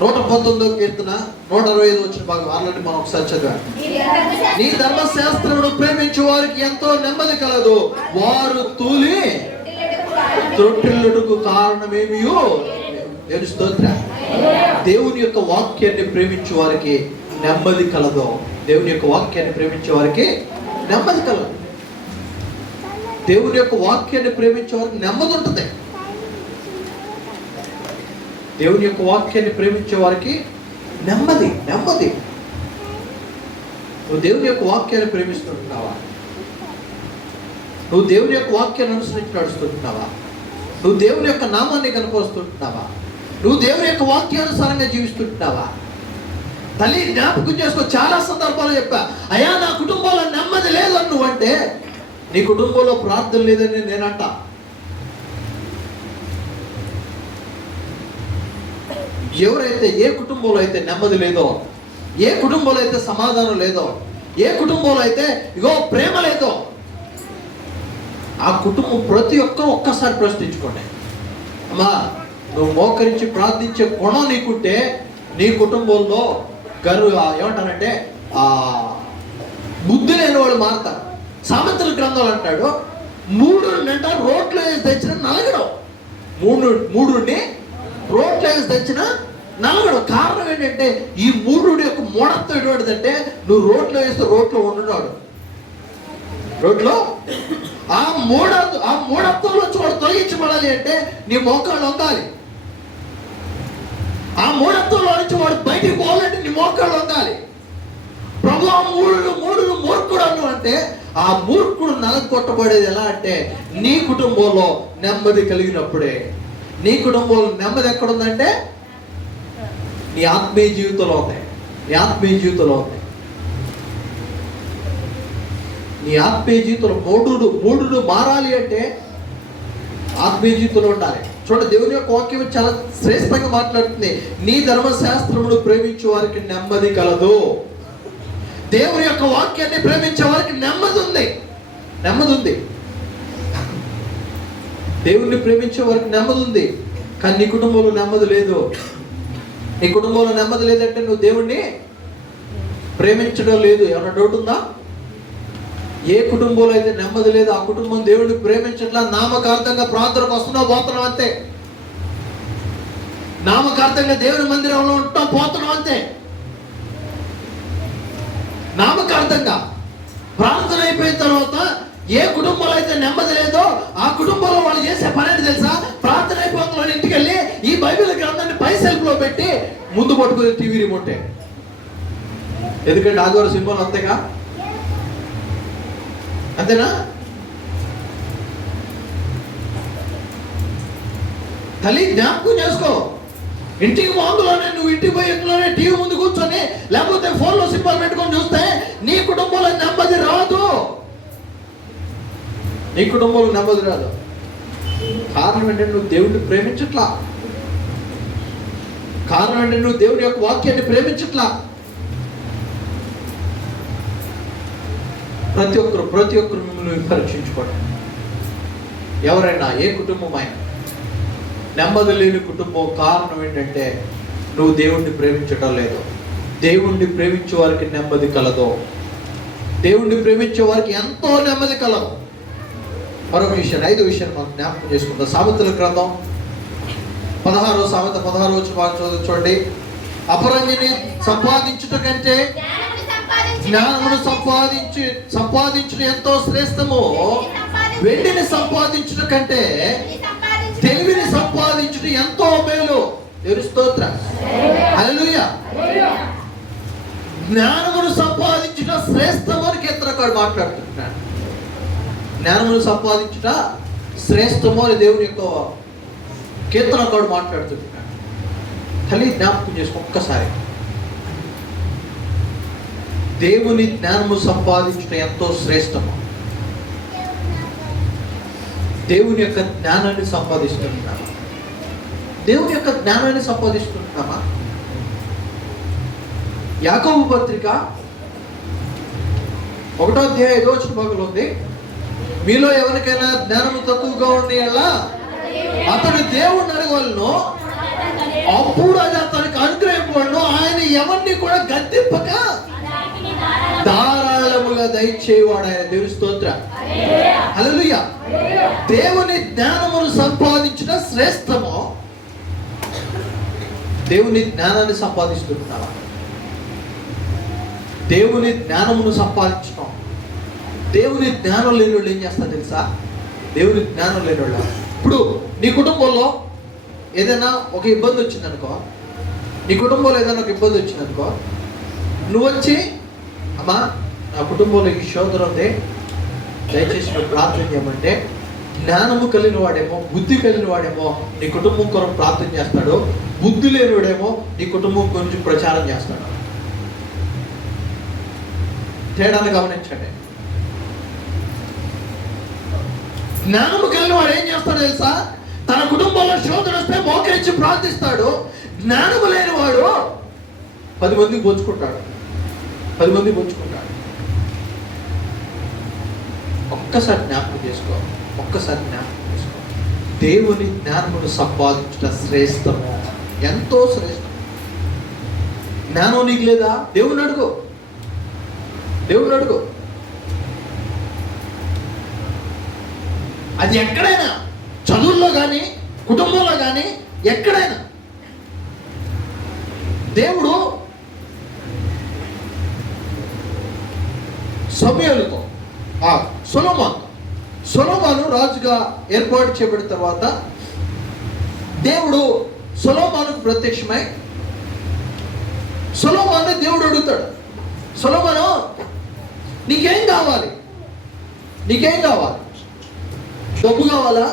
119వ కీర్తన 165 వచ్చిన భాగం ఆల్రెడీ మనం ఒకసారి చదివాం. నీ ధర్మశాస్త్రమును ప్రేమించు వారికి ఎంతో నెమ్మది కలదు, వారు తూలి త్రొట్టిల్లుటకు కారణమేమియో. దేవుని స్తోత్రం. దేవుని యొక్క వాక్యాన్ని ప్రేమించే వారికి నెమ్మది కలదు. నెమ్మది కలదు. దేవుని యొక్క వాక్యాన్ని ప్రేమించే వారికి నెమ్మది ఉంటుంది. దేవుని యొక్క వాక్యాన్ని ప్రేమించే వారికి నెమ్మది. నువ్వు దేవుని యొక్క వాక్యాన్ని ప్రేమిస్తుంటున్నావా? నువ్వు దేవుని యొక్క వాక్యాన్ని అనుసరించి నడుస్తుంటున్నావా? నువ్వు దేవుని యొక్క నామాన్ని కనపరుస్తుంటున్నావా? నువ్వు దేవుని యొక్క వాక్యానుసారంగా జీవిస్తుంటున్నావా? తల్లి జ్ఞాపకం చేసుకో, చాలా సందర్భాలు చెప్పా, అయ్యా నా కుటుంబంలో నెమ్మది లేదని నువ్వంటే నీ కుటుంబంలో ప్రార్థన లేదని నేనంట. ఎవరైతే ఏ కుటుంబంలో అయితే నెమ్మది లేదో, ఏ కుటుంబంలో అయితే సమాధానం లేదో, ఏ కుటుంబంలో అయితే ఇగో ప్రేమ లేదో, ఆ కుటుంబం ప్రతి ఒక్కరూ ఒక్కసారి ప్రశ్నించుకోండి. అమ్మా, నువ్వు మోకరించి ప్రార్థించే గుణం నీకుంటే నీ కుటుంబంలో ఏమంటారంటే బుద్ధి లేని వాళ్ళు మారుతారు. సామెతల గ్రంథాలు అంటాడు, 3 రోట్లో వేసి తెచ్చిన నలగడం. 3 రోట్లో వేసి తెచ్చిన నలగడం. కారణం ఏంటంటే ఈ 3 యొక్క మూఢత్వం ఎటువంటిదంటే, నువ్వు రోట్లో వేస్తే రోట్లో ఉండున్నాడు. రోడ్లో ఆ మూఢత్వంలో చూడ తొలగించబడాలి అంటే నీ మోకాళ్ళు వంగాలి. ఆ మూఢత్వంలో నుంచి వాడు బయటికి పోవాలంటే నీ మోకాళ్ళు వంగాలి. ప్రభు ఆ మూడు మూర్ఖుడు అను అంటే, ఆ మూర్ఖుడు నలగొట్టబడేది ఎలా అంటే నీ కుటుంబంలో నెమ్మది కలిగినప్పుడే. నీ కుటుంబంలో నెమ్మది ఎక్కడుందంటే నీ ఆత్మీయ జీవితంలో ఉంది. నీ ఆత్మీయ జీవితంలో మూఢుడు మారాలి అంటే ఆత్మీయ జీవితంలో ఉండాలి. చూడండి, దేవుని యొక్క వాక్యం చాలా శ్రేష్టంగా మాట్లాడుతుంది. నీ ధర్మశాస్త్రమును ప్రేమించే వారికి నెమ్మది కలదు. దేవుని యొక్క వాక్యాన్ని ప్రేమించే వారికి నెమ్మది ఉంది. దేవుణ్ణి ప్రేమించే వారికి నెమ్మది ఉంది. కానీ నీ కుటుంబంలో నెమ్మది లేదు. నీ కుటుంబంలో నెమ్మది లేదంటే నువ్వు దేవుణ్ణి ప్రేమించడం లేదు. ఏమన్నా డౌట్ ఉందా? ఏ కుటుంబంలో అయితే నెమ్మది లేదు, ఆ కుటుంబం దేవుడిని ప్రేమించట్లా. నామకార్థంగా ప్రార్థనకు వస్తున్నావు, పోతున్నావు అంతే. నామకార్థంగా దేవుని మందిరంలో ఉంటాం, పోతున్నావు అంతే. నామకార్థంగా ప్రార్థన అయిపోయిన తర్వాత ఏ కుటుంబంలో అయితే నెమ్మది లేదో ఆ కుటుంబంలో వాళ్ళు చేసే పని ఏంటి తెలుసా? ప్రార్థన అయిపోతున్న ఇంటికి వెళ్ళి ఈ బైబిల్ గ్రంథాన్ని పై సెల్ఫ్ లో పెట్టి ముందు పట్టుకుని టీవీ రిమోటే. ఎందుకంటే ఆదివారం సింబల్ అంతేనా? తల్లి జ్ఞాపకం చేసుకో. ఇంటికి ముందులోనే నువ్వు ఇంటికి పోయి ఇంట్లోనే టీవీ ముందు కూర్చొని లేకపోతే ఫోన్లో సింబల్ పెట్టుకొని చూస్తే నీ కుటుంబంలో నెమ్మది రాదు. కారణం ఏంటంటే నువ్వు దేవుడిని ప్రేమించట్లా. కారణం ఏంటంటే నువ్వు దేవుడి యొక్క వాక్యాన్ని ప్రేమించట్లా. ప్రతి ఒక్కరు మిమ్మల్ని పరీక్షించుకోండి. ఎవరైనా, ఏ కుటుంబం అయినా నెమ్మది లేని కుటుంబం కారణం ఏంటంటే నువ్వు దేవుణ్ణి ప్రేమించడం లేదు. దేవుణ్ణి ప్రేమించే వారికి నెమ్మది కలదు. దేవుణ్ణి ప్రేమించే వారికి ఎంతో నెమ్మది కలదు. మరొక విషయం, 5వ విషయాన్ని మనం జ్ఞాపకం చేసుకుంటాం. సామెతల గ్రంథం 16వ సామెత 16వ వచనం చూడండి. అపరంజిని సంపాదించుట కంటే జ్ఞానమును సంపాదించుట ఎంతో శ్రేష్టము. వెండిని సంపాదించుట కంటే తెలివిని సంపాదించుట ఎంతో మేలు. దేవుని స్తోత్రం, హల్లెలూయా. జ్ఞానమును సంపాదించుట శ్రేష్టము అని కీర్తనకారుడు మాట్లాడుతున్నాడు. జ్ఞానమును సంపాదించుట శ్రేష్టము అని దేవుని యొక్క కీర్తనకారుడు మాట్లాడుతున్నాడు. తల్లి జ్ఞాపకం చేసుకో ఒక్కసారి. దేవుని జ్ఞానము సంపాదించడం ఎంతో శ్రేష్టము. దేవుని యొక్క జ్ఞానాన్ని సంపాదిస్తున్నామా? దేవుని యొక్క జ్ఞానాన్ని సంపాదిస్తున్నామా? యాకోబు పత్రిక 1వ అధ్యాయం 5వ వచనం ఉంది. మీలో ఎవరికైనా జ్ఞానము తక్కువగా ఉండేలా అతడు దేవుణ్ణి అడగవలను, అప్పుడు అది అతనికి అనుగ్రహింపబడును. ఆయన ఎవరిని కూడా గద్దింపక ధారాళముగా దయచేవాడు ఆయన. దేవుని స్తోత్రం, హల్లెలూయా. దేవుని జ్ఞానమును సంపాదించడం శ్రేష్టము. దేవుని జ్ఞానాన్ని సంపాదిస్తున్నావా? దేవుని జ్ఞానమును సంపాదించడం దేవుని జ్ఞానం లేని వాళ్ళు ఏం చేస్తారు తెలుసా? దేవుని జ్ఞానం లేని వాళ్ళు, ఇప్పుడు నీ కుటుంబంలో ఏదైనా ఒక ఇబ్బంది వచ్చిందనుకో, నీ కుటుంబంలో ఏదైనా ఒక ఇబ్బంది వచ్చిందనుకో, నువ్వు వచ్చి అమ్మా నా కుటుంబంలో ఈ శోధన ఉంది, దయచేసి నువ్వు ప్రార్థన చేయమంటే, జ్ఞానము కలిగిన వాడేమో, బుద్ధి కలిగిన వాడేమో నీ కుటుంబం కొరకు ప్రార్థన చేస్తాడు, బుద్ధి లేనివాడేమో నీ కుటుంబం గురించి ప్రచారం చేస్తాడు. తేడాను గమనించండి. జ్ఞానము కలిగిన వాడు ఏం చేస్తాడో తెలుసా? తన కుటుంబంలో శోధన వస్తే మోకరించి ప్రార్థిస్తాడు. జ్ఞానము లేని వాడు 10 మందికి పంచుకుంటాడు. ఒక్కసారి జ్ఞాపకం చేసుకో. దేవుని జ్ఞానమును సంపాదించడం శ్రేష్టము, ఎంతో శ్రేష్టం. జ్ఞానం నీకు లేదా? దేవుని అడుగు. అది ఎక్కడైనా, చదువుల్లో కానీ కుటుంబంలో కానీ ఎక్కడైనా. దేవుడు సమూయేలుతో సొలొమోను రాజుగా ఏర్పాటు చేయబడిన తర్వాత దేవుడు సొలొమోనుకు ప్రత్యక్షమై సొలొమోను దేవుడు అడుగుతాడు, సొలొమోను నీకేం కావాలి? డబ్బు కావాలా?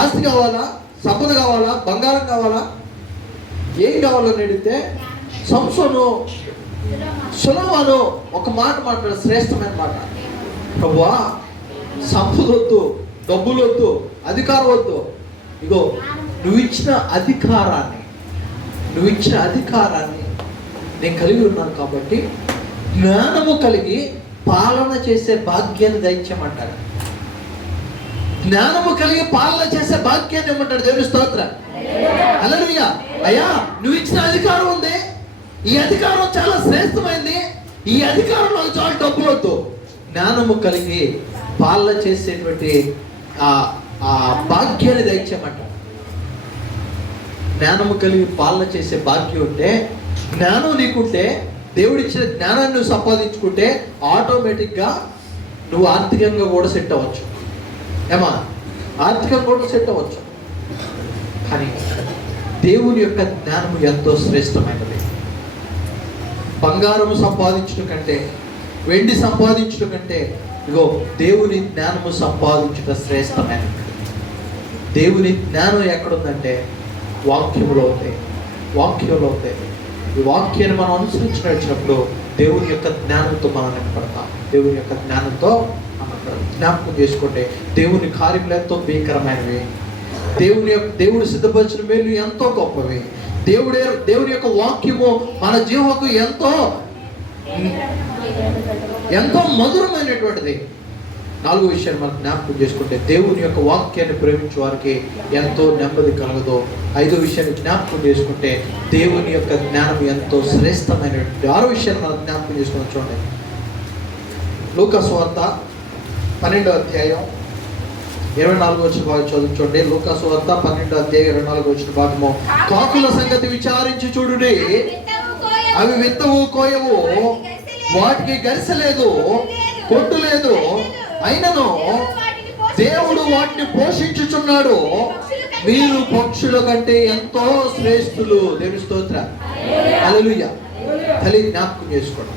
ఆస్తి కావాలా? సంపద కావాలా? బంగారం కావాలా? ఏం కావాలని అడిగితే సొలొమోను ఒక మాట మాట్లాడు, శ్రేష్టమైన మాట. ప్రభువా, సంపద వద్దు, డబ్బులు వద్దు, అధికారం వద్దు. ఇగో నువ్వు ఇచ్చిన అధికారాన్ని నేను కలిగి ఉన్నాను కాబట్టి జ్ఞానము కలిగి పాలన చేసే భాగ్యాన్ని దయచేయమంటాడు. జ్ఞానము కలిగి పాలన చేసే భాగ్యాన్ని ఇవ్వమంటాడు. దేవుని స్తోత్రం. హల్లెలూయా. అయ్యా, నువ్వు ఇచ్చిన అధికారం ఉంది, ఈ అధికారం చాలా శ్రేష్టమైంది, ఈ అధికారంలో చాలా డబ్బులు వద్దు. జ్ఞానము కలిగి పాలన చేసేటువంటి ఆ భాగ్యాన్ని దయచేయమంటాడు. జ్ఞానము కలిగి పాలన చేసే భాగ్యం ఉంటే, జ్ఞానం నీకుంటే, దేవుడిచ్చిన జ్ఞానాన్ని నువ్వు సంపాదించుకుంటే ఆటోమేటిక్గా నువ్వు ఆర్థికంగా కూడా సెట్ అవ్వచ్చు. ఆర్థికంగా కూడా సెట్ అవ్వచ్చు. కానీ దేవుని యొక్క జ్ఞానము ఎంతో శ్రేష్టమైనది. బంగారము సంపాదించడం కంటే, వెండి సంపాదించడం కంటే ఇగో దేవుని జ్ఞానము సంపాదించడం శ్రేష్టమైనది. దేవుని జ్ఞానం ఎక్కడుందంటే వాక్యంలో ఉంది. ఈ వాక్యాన్ని మనం అనుసరించి నడిచినప్పుడు దేవుని యొక్క జ్ఞానంతో మనం నింపడతాం. జ్ఞాపకం చేసుకుంటే దేవుని కార్యములు ఎంతో భీకరమైనవి. దేవుడు సిద్ధపరిచిన మేలు ఎంతో గొప్పవి. దేవుని యొక్క వాక్యము మన జీవకు ఎంతో మధురమైనటువంటిది. 4వ విషయాన్ని మనం జ్ఞాపకం చేసుకుంటే దేవుని యొక్క వాక్యాన్ని ప్రేమించే వారికి ఎంతో నెమ్మది కలగదు. 5వ విషయాన్ని జ్ఞాపకం చేసుకుంటే దేవుని యొక్క జ్ఞానం ఎంతో శ్రేష్టమైనటువంటి. 6వ విషయాన్ని మనం జ్ఞాపకం చేసుకుని చూడండి. లూకా సువార్త 12వ అధ్యాయం 24వ వచ్చిన భాగం చదువుకోండి. లూకా సువార్త 12వ అధ్యాయం 24వ వచ్చిన భాగము. కాకుల సంగతి విచారించి చూడుడి, అవి విత్తవు కోయవు, వాటికి గరిసెలేదు, కొట్టు లేదు, అయినను దేవుడు వాటిని పోషించుచున్నాడు. మీరు పక్షుల కంటే ఎంతో శ్రేష్ఠులు. దేవుని స్తోత్రం. హల్లెలూయా. తల్లి జ్ఞాపకం చేసుకోండి.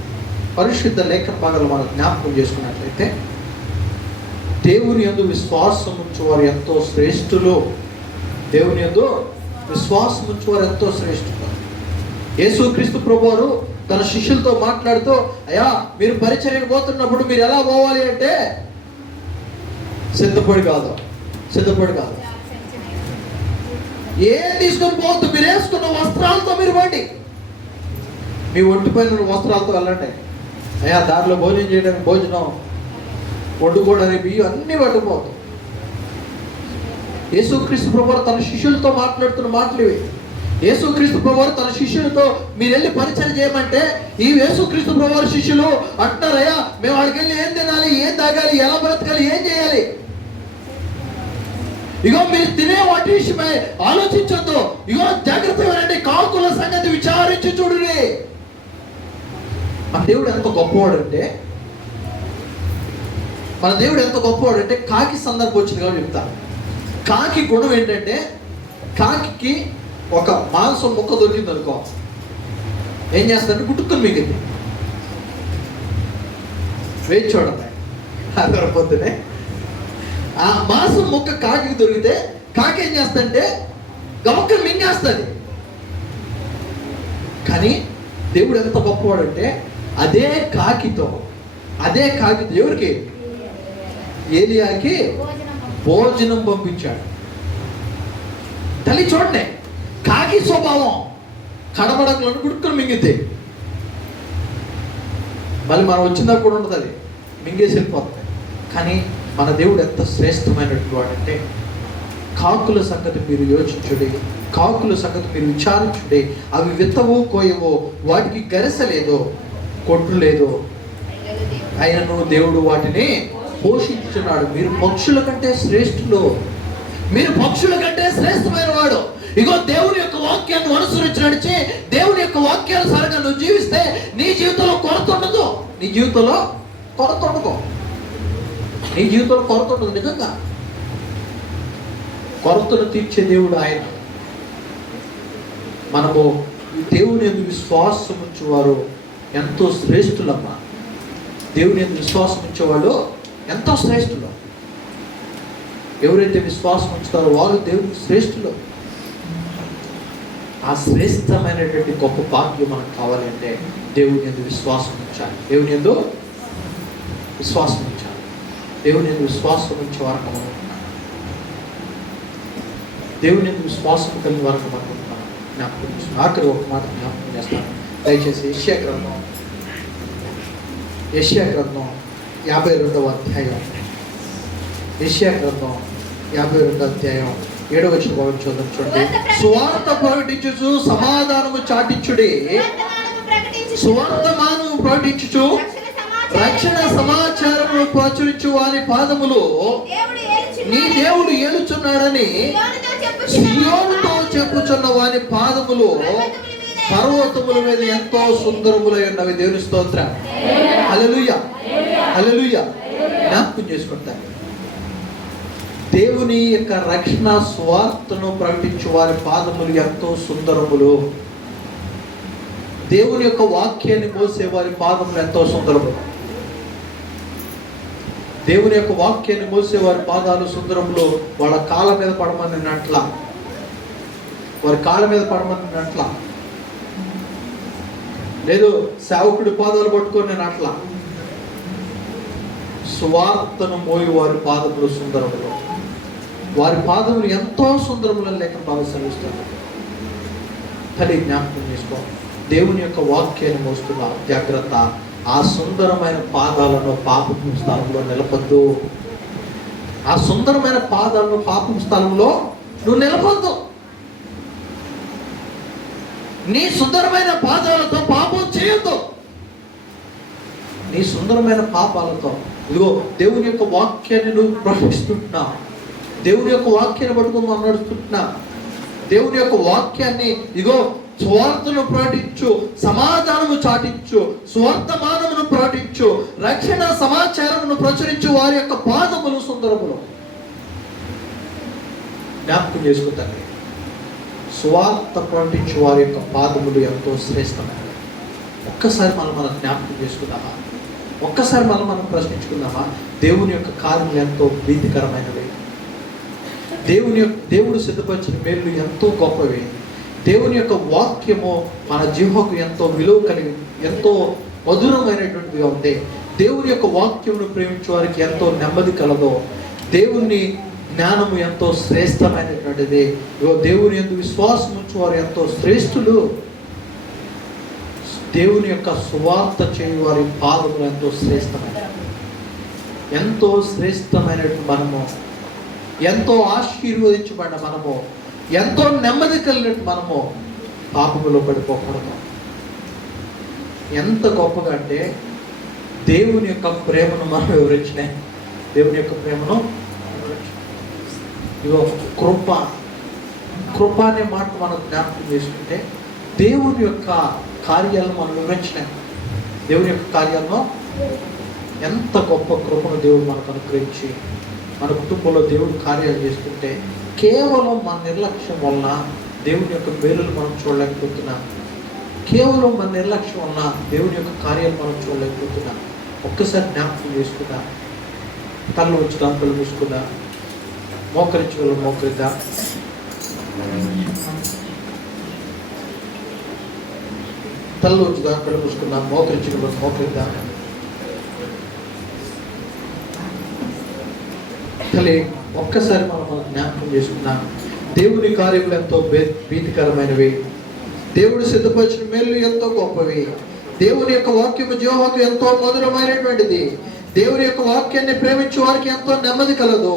పరిశుద్ధ లేఖన భాగాలు మనం జ్ఞాపకం చేసుకున్నట్లయితే దేవుని యందు విశ్వాసం ఉంచేవారు ఎంతో శ్రేష్ఠులు. యేసుక్రీస్తు ప్రభువారు తన శిష్యులతో మాట్లాడుతూ, అయ్యా మీరు పరిచర్యకు పోతున్నప్పుడు మీరు ఎలా పోవాలి అంటే సిద్ధపడి కాదు. ఏం తీసుకొని పోవద్దు, మీరు వేసుకున్న వస్త్రాలతో మీరు పోండి. మీ ఒంటిపైన వస్త్రాలతో వెళ్ళండి. అయ్యా దారిలో భోజనం చేయడానికి భోజనం, వండుకోవడానికి బియ్యం అన్నీ పట్టుకుపోతాం. యేసుక్రీస్తు ప్రభువారు తన శిష్యులతో మాట్లాడుతున్న మాటలు ఇవి. యేసుక్రీస్తు ప్రభువారు తన శిష్యులతో మీరు వెళ్ళి పరిచయం చేయమంటే ఈ యేసుక్రీస్తు ప్రభువారు శిష్యులు అంటారయ్యా మేము వాడికి వెళ్ళి ఏం తినాలి, ఏం తాగాలి, ఎలా బ్రతకాలి, ఏం చేయాలి? ఇగో మీరు తినే వాటి విషయమై ఆలోచించొద్దు. ఇగో జాగ్రత్తగా రండి, కాకుల సంగతి విచారించి చూడుడి. మన దేవుడు ఎంత గొప్పవాడు అంటే మన దేవుడు ఎంత గొప్పవాడు అంటే, కాకి సందర్భం వచ్చింది కాబట్టి చెప్తాను. కాకి గుణం ఏంటంటే, కాకి ఒక మాంసం ముక్క దొరికింది అనుకో, ఏం చేస్తాడంటే గుట్టుకుని మిగిలింది వేచి చూడండి. అందరూ పొద్దునే ఆ మాంసం ముక్క కాకి దొరికితే కాకి ఏం చేస్తాడంటే గమక్క మింగేస్తుంది. కానీ దేవుడు ఎంత గొప్పవాడు అంటే, అదే కాకితో ఎవరికి? ఏలియాకి భోజనం పంపించాడు. తల్లి చూడండి, కాకి స్వభావం కడబడకలను గుడుకుని మింగితే, మళ్ళీ మనం వచ్చిందా కూడా ఉండదు, అది మింగేసి వెళ్ళిపోతుంది. కానీ మన దేవుడు ఎంత శ్రేష్టమైనటువంటి వాడంటే, కాకుల సంగతి మీరు యోచించుడి, కాకుల సంగతి మీరు విచారించుడి. అవి విత్తవో కోయవో, వాటికి గరసలేదో కొట్టు లేదో, ఆయనను దేవుడు వాటిని పోషించున్నాడు. మీరు పక్షుల కంటే శ్రేష్ఠులు, మీరు పక్షుల కంటే శ్రేష్టమైన వాడు. ఇగో దేవుని యొక్క వాక్యాన్ని అనుసరించి నడిచి, దేవుని యొక్క వాక్యానుసారంగా నువ్వు జీవిస్తే నీ జీవితంలో కొరత ఉండదు. నీ జీవితంలో కొరత ఉండదు. నిజంగా కొరతను తీర్చే దేవుడు ఆయన. మనము దేవుని యందు విశ్వాసం ఉంచేవారు ఎంతో శ్రేష్ఠులమ్మా. దేవుని యందు విశ్వాసం ఉంచేవాళ్ళు ఎంతో శ్రేష్ఠులు. ఎవరైతే విశ్వాసం ఉంచుతారో వాళ్ళు దేవుని శ్రేష్ఠులు. ఆ శ్రేష్టమైనటువంటి గొప్ప భాగ్యం మనకు కావాలంటే దేవుని యందు విశ్వాసం ఉంచాలి. దేవుని యందు విశ్వాసం ఉంచాలి. దేవుని యందు విశ్వాసం ఉంచే వరకు మనం దేవుని యందు విశ్వాసం కలిగిన వరకు మనం జ్ఞాపకం చేస్తున్నాం. ఆఖరి ఒక మాట జ్ఞాపకం చేస్తాను. దయచేసి యెషయా గ్రంథం 52వ అధ్యాయం, యెషయా గ్రంథం 52వ అధ్యాయం 7వ వచనం చూడండి. సువార్త ప్రకటించుచు సమాధానము చాటించుడి, సువర్తమానము ప్రకటించుచు రక్షణ సమాచారమును ప్రచురించు వారి పాదములు నీ దేవుడు ఏలుచున్నాడని సియోనుతో చెప్పుచున్న వారి పాదములు పర్వతముల మీద ఎంతో సుందరములై ఉన్నవి. దేవుని స్తోత్రం. హల్లెలూయా, హల్లెలూయా. జ్ఞాపకం చేసుకుంటాను. దేవుని యొక్క రక్షణ స్వార్థను ప్రకటించు వారి పాదములు ఎంతో సుందరములు. దేవుని యొక్క వాక్యాన్ని మోసే వారి పాదములు ఎంతో సుందరములు. దేవుని యొక్క వాక్యాన్ని మోసే వారి పాదాలు సుందరములు. వాళ్ళ కాళ్ళ మీద పడమన్నట్ల, వారి కాళ్ళ మీద పడమన్నట్ల, లేదు సేవకుడి పాదాలు పట్టుకొని అట్లా. సువార్తను మోయి వారి పాదములు సుందరములు. వారి పాదములు ఎంతో సుందరములను లేక భావిస్తారు. తల్లి జ్ఞాపకం చేసుకో, దేవుని యొక్క వాక్యాన్ని మోస్తున్నా జాగ్రత్త. ఆ సుందరమైన పాదాలను పాపపు స్థలంలో నిలపద్దు. ఆ సుందరమైన పాదాలను పాపపు స్థలంలో నువ్వు నిలపద్దు. నీ సుందరమైన పాదాలతో పాపం చేయొద్దు. నీ సుందరమైన పాపాలతో ఇదిగో దేవుని యొక్క వాక్యాన్ని నువ్వు ప్రకటిస్తుంటున్నా, దేవుని యొక్క వాక్యాన్ని పట్టుకుని మనం నడుస్తుంటున్నా. దేవుని యొక్క వాక్యాన్ని ఇదిగో స్వార్థను ప్రకటించు, సమాధానము చాటించు, స్వార్థమానమును ప్రకటించు, రక్షణ సమాచారమును ప్రచురించు వారి యొక్క పాదములు సుందరములు. జ్ఞాపకం చేసుకుంటాను. స్వార్థ ప్రకటించు వారి యొక్క పాదములు ఎంతో శ్రేష్టమైనవి. ఒక్కసారి మనం జ్ఞాపకం చేసుకుందామా? ఒక్కసారి మనం ప్రశ్నించుకుందామా? దేవుని యొక్క కార్యములు ఎంతో ప్రీతికరమైనవి. దేవుడు సిద్ధపరిచిన మేలు ఎంతో గొప్పవి. దేవుని యొక్క వాక్యము మన జీవకు ఎంతో విలువ కలిగి ఎంతో మధురమైనటువంటిదిగా ఉంది. దేవుని యొక్క వాక్యమును ప్రేమించే వారికి ఎంతో నెమ్మది కలదో. దేవుని జ్ఞానము ఎంతో శ్రేష్టమైనటువంటిది. దేవుని యందు విశ్వాసం ఉంచేవారు ఎంతో శ్రేష్ఠులు. దేవుని యొక్క సువార్త చేయు వారి పాదములు ఎంతో శ్రేష్టమైనవి. ఎంతో శ్రేష్టమైనటువంటి మనము, ఎంతో ఆశీర్వదించబడిన మనము, ఎంతో నెమ్మది కలిగినట్టు మనము పాపములో పడిపోకూడదు. ఎంత గొప్పగా అంటే దేవుని యొక్క ప్రేమను మనం వివరించినాయి. దేవుని యొక్క ప్రేమను ఇగో కృప అనే మాట మనం జ్ఞాపకం చేసుకుంటే దేవుని యొక్క కార్యాలను మనం వివరించినాం. దేవుని యొక్క కార్యాలను ఎంత గొప్ప కృపను దేవుడు మనకు అనుగ్రహించి మన కుటుంబంలో దేవుడు కార్యాలు చేస్తుంటే కేవలం మన నిర్లక్ష్యం వలన దేవుని యొక్క మేలులు మనం చూడలేకపోతున్నాం. కేవలం మన నిర్లక్ష్యం వలన దేవుని యొక్క కార్యాలు మనం చూడలేకపోతున్నాం. ఒక్కసారి జ్ఞాపకం చేసుకున్నా, కళ్ళు ఉంచుదాం, కళ్ళు మూసుకున్నా, మోకరించగలం, మోకరిద్దాం. తల్లు ఉంచుదాం, కళ్ళు మూసుకున్నాం, మోకరించగలం, మోకరిద్దాం. తల్లి, ఒక్కసారి మనం జ్ఞాపకం చేసుకున్నాం. దేవుని కార్యములు ఎంతో భీతికరమైనవి. దేవుడు సిద్ధపరిచిన మేలు ఎంతో గొప్పవి. దేవుని యొక్క వాక్యము జీవవాక్యం ఎంతో మధురమైనటువంటిది. దేవుని యొక్క వాక్యాన్ని ప్రేమించే వారికి ఎంతో నెమ్మది కలదు.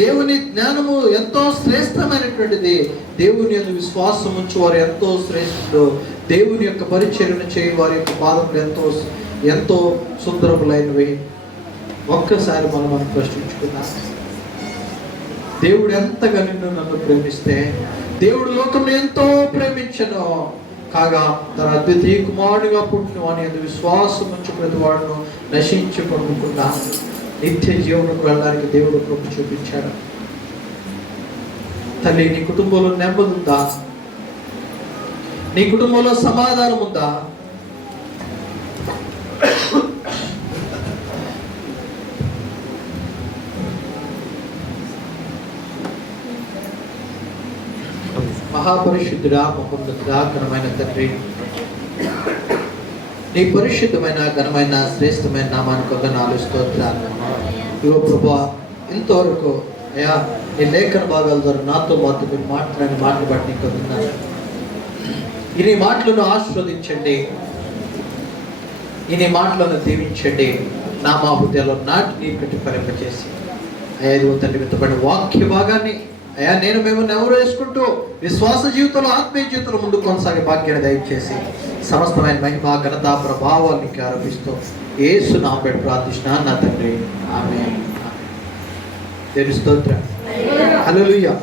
దేవుని జ్ఞానము ఎంతో శ్రేష్టమైనటువంటిది. దేవుని యొక్క విశ్వాసం ఉంచి వారు ఎంతో శ్రేష్ఠుడు. దేవుని యొక్క పరిచర్యను చేయ వారి యొక్క పాదములు ఎంతో సుందరములైనవి. ఒక్కసారి మనం ప్రశ్నించుకున్నాం. దేవుడు ఎంతగా నిన్ను నన్ను ప్రేమిస్తే, దేవుడు లోకంలో ఎంతో ప్రేమించను కాగా తన అద్వితీయ కుమారుడిగా పుట్టిన వాని అందు విశ్వాసం ఉంచి ప్రతి వాడును నశించుకోకుండా నిత్య జీవనకు వెళ్ళడానికి దేవుడు కృప చూపించాడు. తల్లి, నీ కుటుంబంలో నెమ్మది ఉందా? నీ కుటుంబంలో సమాధానం ఉందా? మహాపరిశుద్ధుడా, మహోన్నతుడా, ఘనమైన తండ్రి, నీ పరిశుద్ధమైన ఘనమైన శ్రేష్టమైన నామానికి వందనాలు, స్తోత్రాలు. ఇగో ప్రభువా, ఇంతవరకు అయ్యా నీ లేఖన భాగాల ద్వారా నాతో మీరు మాట్లాడిన మాటలు బట్టి నీకు వందనాలు. ఈ మాటలను ఆస్వాదించండి, ఈ మాటలను దీవించండి. నా మా హృదయాల్లో నాటి నీ పెట్టి ఫలింపచేసి అయ్యా ఇదిగో తండ్రి విత్తబడిన వాక్య భాగాన్ని అయ్యా నేను మేము నెవరు వేసుకుంటూ విశ్వాస జీవితంలో, ఆత్మీయ జీవితంలో ముందు కొనసాగే భాగ్యాన్ని దయచేసి సమస్తమైన మహిమ ఘనత ప్రభావానికి ఆరోపిస్తూ యేసు నామములో ప్రార్థిస్తున్నాను నా తండ్రి, ఆమేన్. దేవుని స్తోత్రం. హల్లెలూయా.